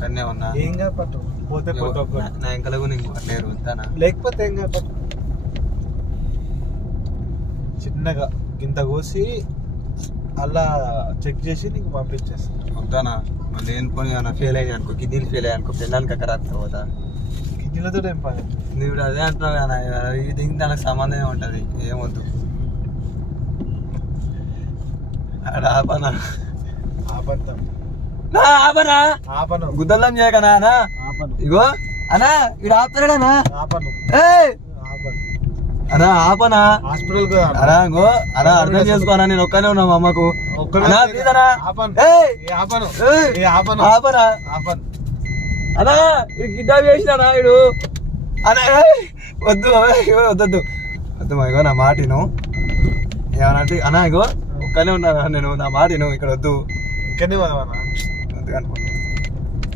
ఒక్కనే ఉన్నా. ఏం కాదు పట్టు, పోతే పోతే నా ఇంకలకు నీకు లేరు వద్దానా? లేకపోతే ఏం కాదు పట్టు. చిన్నగా గింత కోసి అలా చెక్ చేసి నీకు పంపించేస్తాను. వద్దానా? మళ్ళీ ఏం పోనీ ఫెయిల్ అయ్యి అనుకో, కిడ్నీలు ఫెయిల్ అయ్యి అనుకో, పెళ్ళానికి అక్కడ పోతా. కిడ్నీలతో ఏం పని? నువ్వు అదే అంటున్నావు కదా, ఇది దానికి సంబంధమే ఉంటుంది. ఏమొద్దు అక్కడ ఆపనా? ఆపంతం నా ఆపనా? ఆపను గుద్దలం చేయకనా అనా? ఆపను ఇగో అనా ఇడు ఆపుతాడనా? ఆపను ఆపను. అనా ఆపనా? హాస్పిటల్ అనా గో అనా అర్థం చేసుకోనా, నేను ఒక్కనే ఉన్నా మా అమ్మకు. అనా ప్లీజ్ అనా. ఆపను ఏయ్ ఆపను ఏయ్ ఆపను ఆపనా? ఆపను. అనా ఇడు కిడ్నాప్ చేసినా ఇడు అనా. వద్దు వద్దు వద్దు మా ఇగో నా మాటిను. ఏమనంటే అనా ఇగో ఒక్కనే ఉన్నా నేను, నా మాటిను. ఇక్కడ వద్దు ఇంకనే వద్దు అనుకో.